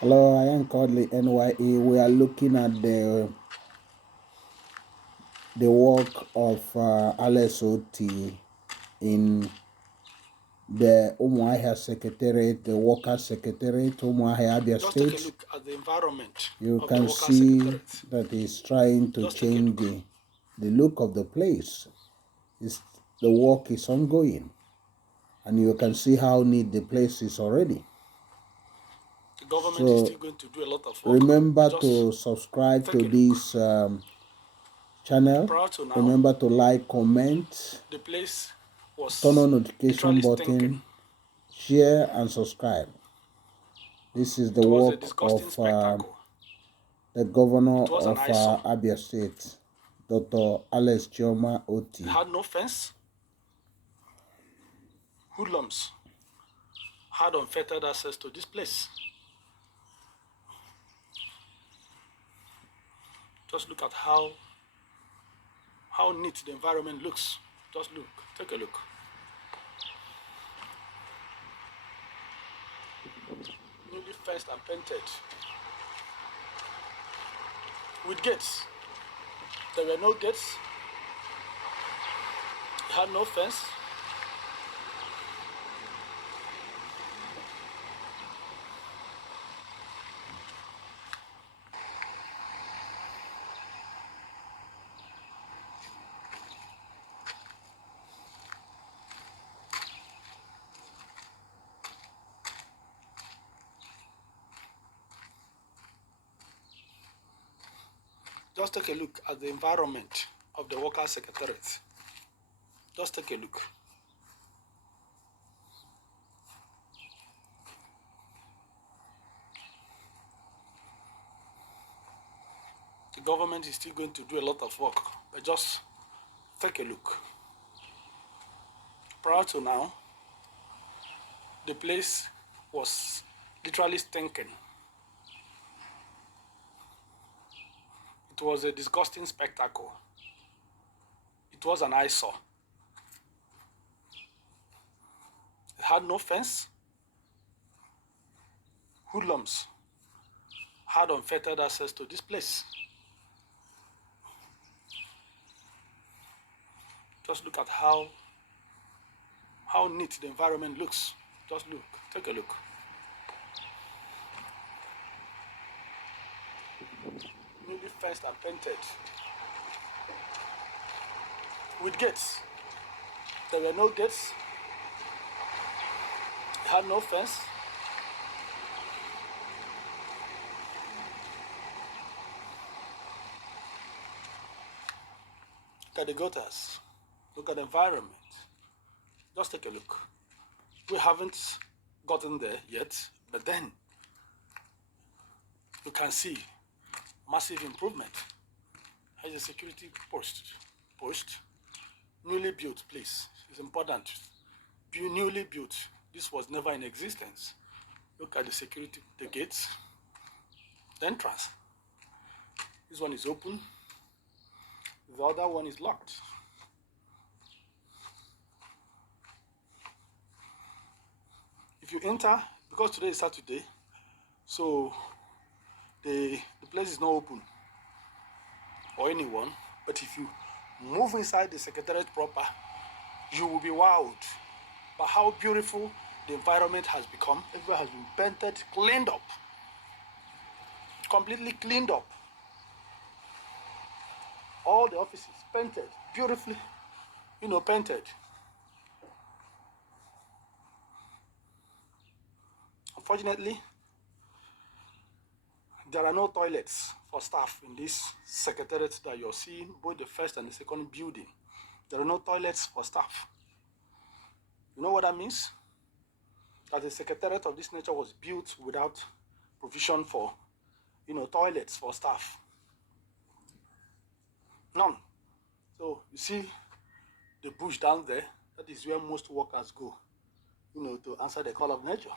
Hello, I am Kodili-nye. We are looking at the work of alexotti in the Umuahia Secretariat, the Workers Secretariat, Umuahia, Abia Just take a State. look at the environment You of the can Workers see Secretariat. that he's trying to Just take a change look. the look of the place. The work is ongoing, and you can see how neat the place is already. The government is So still going to do a lot of work. remember Just to subscribe take to a look. this channel. Prior to now, Remember to like, comment, the place turn was on notification literally stinking. button, share and subscribe. This is the It was a work disgusting of spectacle. the governor It was an of eyesore. Abia State, Dr. It Otti. had no fence. Hoodlums had unfettered access to this place. Just look at how neat the environment looks. Just look. Take a look. Newly fenced and painted. With gates. There were no gates. It had no fence. Just take a look at the environment of the Workers' Secretariat. Just take a look. The government is still going to do a lot of work, but just take a look. Prior to now, the place was literally stinking. It was a disgusting spectacle. It was an eyesore. It had no fence. Hoodlums had unfettered access to this place. Just look at how neat the environment looks. Just look. Take a look. Newly fenced and painted. With gates. There were no gates. It had no fence. Look at the gutters. Look at the environment. Just take a look. We haven't gotten there yet, but then you can see massive improvement. Here's a security post. Newly built place. It's important. Newly built. This was never in existence. Look at the security, the gates, the entrance. This one is open. The other one is locked. If you enter, because today is Saturday, so the place is not open for anyone. But if you move inside the Secretariat proper, you will be wowed by how beautiful the environment has become. Everywhere has been painted, cleaned up, completely cleaned up. All the offices painted, beautifully, painted. Unfortunately, there are no toilets for staff in this secretariat that you're seeing, both the first and the second building. There are no toilets for staff. You know what that means? That the secretariat of this nature was built without provision for, toilets for staff. None. So you see the bush down there, that is where most workers go, to answer the call of nature.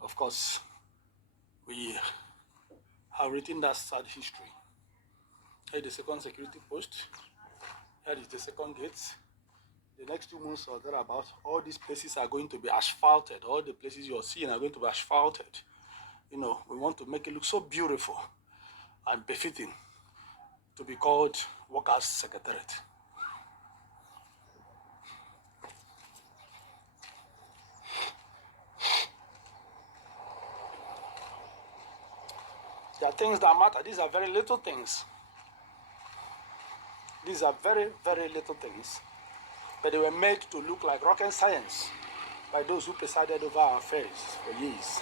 Of course, we have written that sad history. Here is the second security post. Here is the second gate. The next 2 months or thereabout, all these places are going to be asphalted. All the places you're seeing are going to be asphalted. You know, we want to make it look so beautiful and befitting to be called Workers' Secretariat. There are things that matter. These are very little things. These are very, very little things. But they were made to look like rocket science by those who presided over our affairs for years.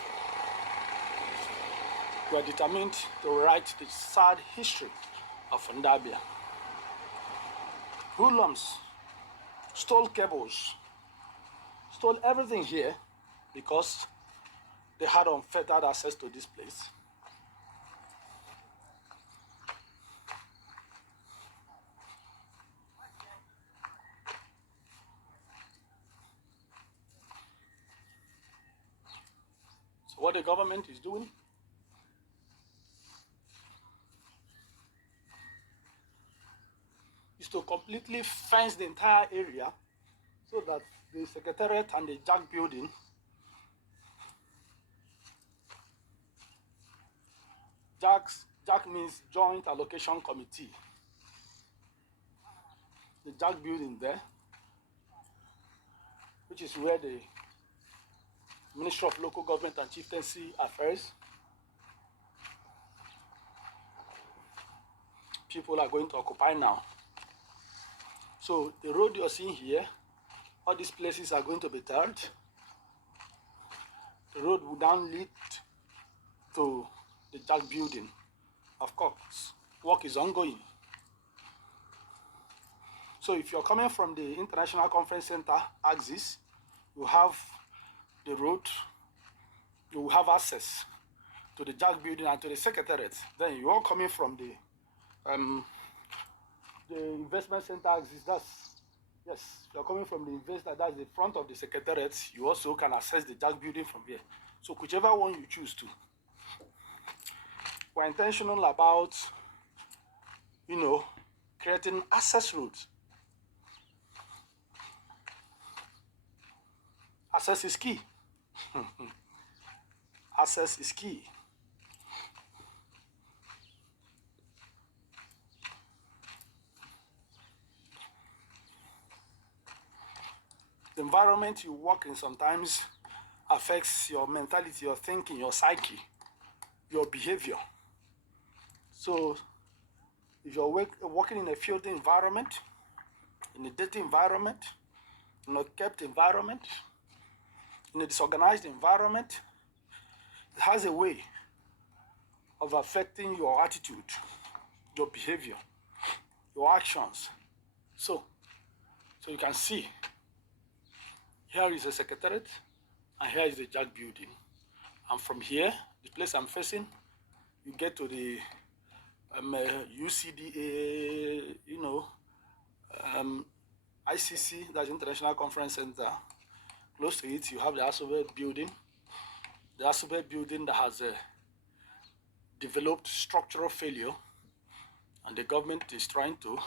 We are determined to write the sad history of Abia. Hoodlums stole cables, stole everything here because they had unfettered access to this place. So what the government is doing is to completely fence the entire area so that the Secretariat and the Jack building Jack means Joint Allocation Committee. The Jack building there, which is where the Ministry of Local Government and Chieftaincy Affairs people are going to occupy now. So the road you're seeing here, all these places are going to be tarred. The road will then lead to the Jack building. Of course, work is ongoing. So if you're coming from the International Conference Center axis, you have the road, you will have access to the Jack building and to the Secretariat. Then you are coming from the investment center axis. Yes, if you're coming from the investor, that's the front of the Secretariat. You also can access the Jack building from here. So whichever one you choose to. We're intentional about, creating access roads. Access is key. Access is key. The environment you work in sometimes affects your mentality, your thinking, your psyche, your behavior. So if you're working in a filthy environment, in a dirty environment, in a kept environment, in a disorganized environment, it has a way of affecting your attitude, your behavior, your actions. So you can see, here is the Secretariat, and here is the Jack building. And from here, the place I'm facing, you get to the UCDA, ICC, that's International Conference Center. Close to it, you have the Asobe building. The Asobe building that has developed structural failure, and the government is trying to,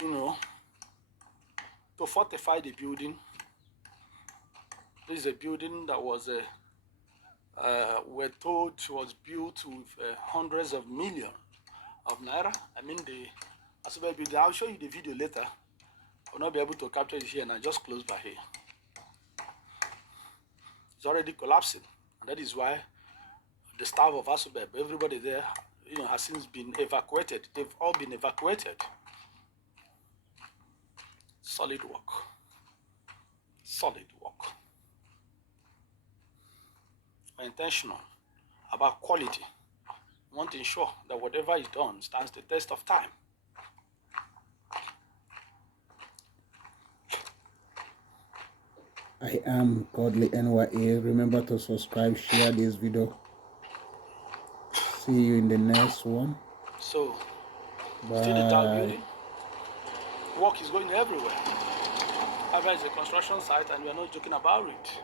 to fortify the building. This is a building that was, we're told, was built with hundreds of millions of naira. I mean, the Asobe building. I'll show you the video later. I'll not be able to capture it here, and I just close by here. It's already collapsing, and that is why the staff of Asobe, everybody there, has since been evacuated. They've all been evacuated. Solid work. Solid work. We're intentional about quality. We want to ensure that whatever is done stands the test of time. I am Kodili-nye. Remember to subscribe, share this video. See you in the next one. So, bye. See the Jack building? Work is going everywhere. Abia is a construction site, and we are not joking about it.